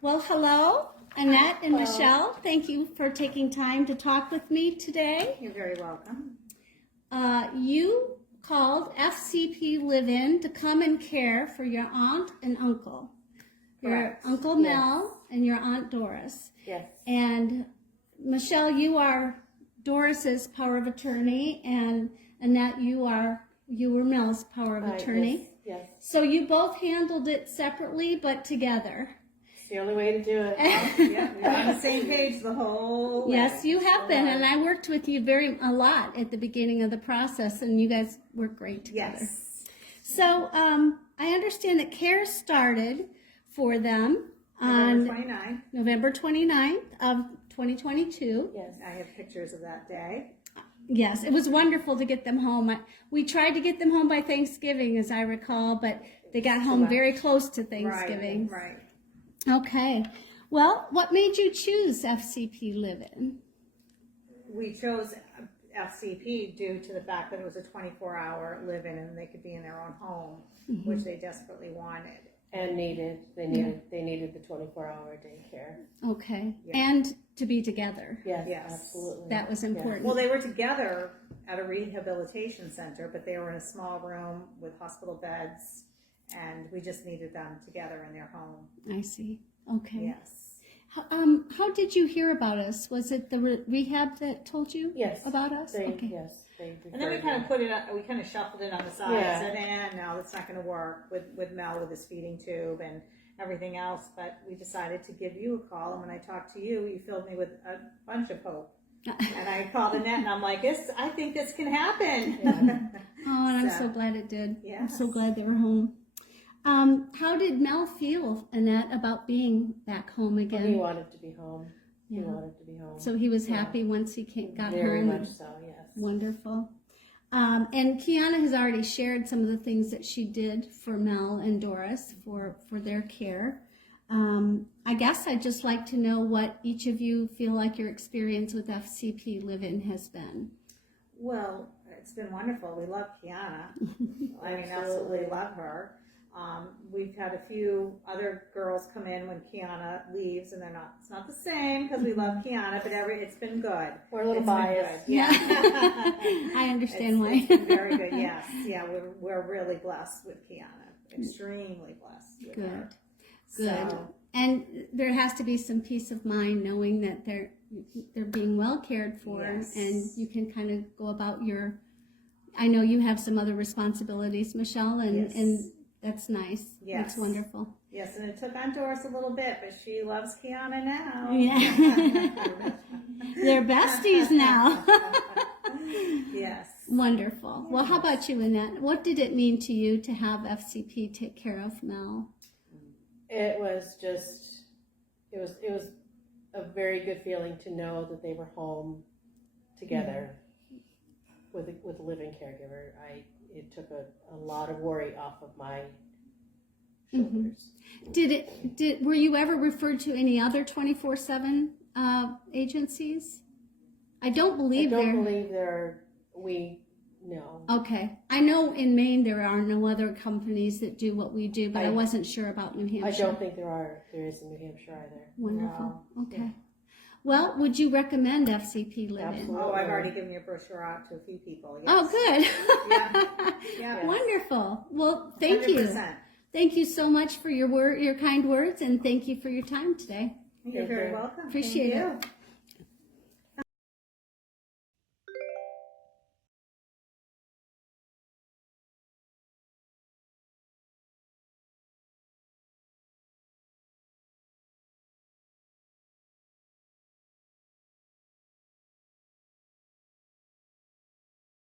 Well, hello, Annette and Michelle. Thank you for taking time to talk with me today. You're very welcome. You called FCP Live-In to come and care for your aunt and uncle. Correct. Your Uncle Mel and your Aunt Doris. Yes. And Michelle, you are Doris's power of attorney, and Annette, you were Mel's power of attorney. Yes. So you both handled it separately but together. It's the only way to do it. Yeah, we're on the same page the whole way. Yes, you have been, and I worked with you a lot at the beginning of the process, and you guys work great together. Yes. So I understand that CARE started for them on November 29th of 2022. Yes, I have pictures of that day. Yes, it was wonderful to get them home. We tried to get them home by Thanksgiving, as I recall, but they got home very close to Thanksgiving. Right. Okay. Well, what made you choose FCP Live-In? We chose FCP due to the fact that it was a 24-hour live-in and they could be in their own home, which they desperately wanted. And needed. They needed the 24-hour daycare. Okay. Yeah. And to be together. Yes. Absolutely. That was important. Well, they were together at a rehabilitation center, but they were in a small room with hospital beds, and we just needed them together in their home. I see. Okay. Yes. How did you hear about us? Was it the rehab that told you about us? Okay. Yes. And then we kind of shuffled it on the side and said, no, that's not going to work with Mel with his feeding tube and everything else. But we decided to give you a call. And when I talked to you, you filled me with a bunch of hope. And I called Annette and I'm like, I think this can happen. Yeah. Oh, and I'm so glad it did. Yes. I'm so glad they were home. How did Mel feel, Annette, about being back home again? Well, he wanted to be home. Yeah. He wanted to be home. So he was happy once he got Very home. Very much so, yes. Wonderful. And Kiana has already shared some of the things that she did for Mel and Doris for their care. I guess I'd just like to know what each of you feel like your experience with FCP Live-In has been. Well, it's been wonderful. We love Kiana. I mean, absolutely love her. We've had a few other girls come in when Kiana leaves, and it's not the same because we love Kiana, but it's been good. We're a little biased. Yeah. I understand why. It's been very good, yes. Yeah, we're really blessed with Kiana. Extremely blessed with her. Good. So, and there has to be some peace of mind knowing that they're being well cared for, and you can kind of go about I know you have some other responsibilities, Michelle, and that's nice. Yes. That's wonderful. Yes, and it took on Doris a little bit, but she loves Kiana now. Yeah. They're besties now. Yes. Wonderful. Well, how about you, Annette? What did it mean to you to have FCP take care of Mel? It was a very good feeling to know that they were home together with a living caregiver. It took a lot of worry off of my shoulders. Were you ever referred to any other 24/7 agencies? I don't believe no. Okay. I know in Maine there are no other companies that do what we do, but I wasn't sure about New Hampshire. I don't think there is in New Hampshire either. Wonderful. No. Okay. Yeah. Well, would you recommend FCP Live-In? Absolutely. Oh, I've already given your brochure out to a few people. Yes. Oh, good. Yeah. Wonderful. Well, thank 100%. You. Thank you so much for your kind words, and thank you for your time today. You're very welcome. Appreciate it.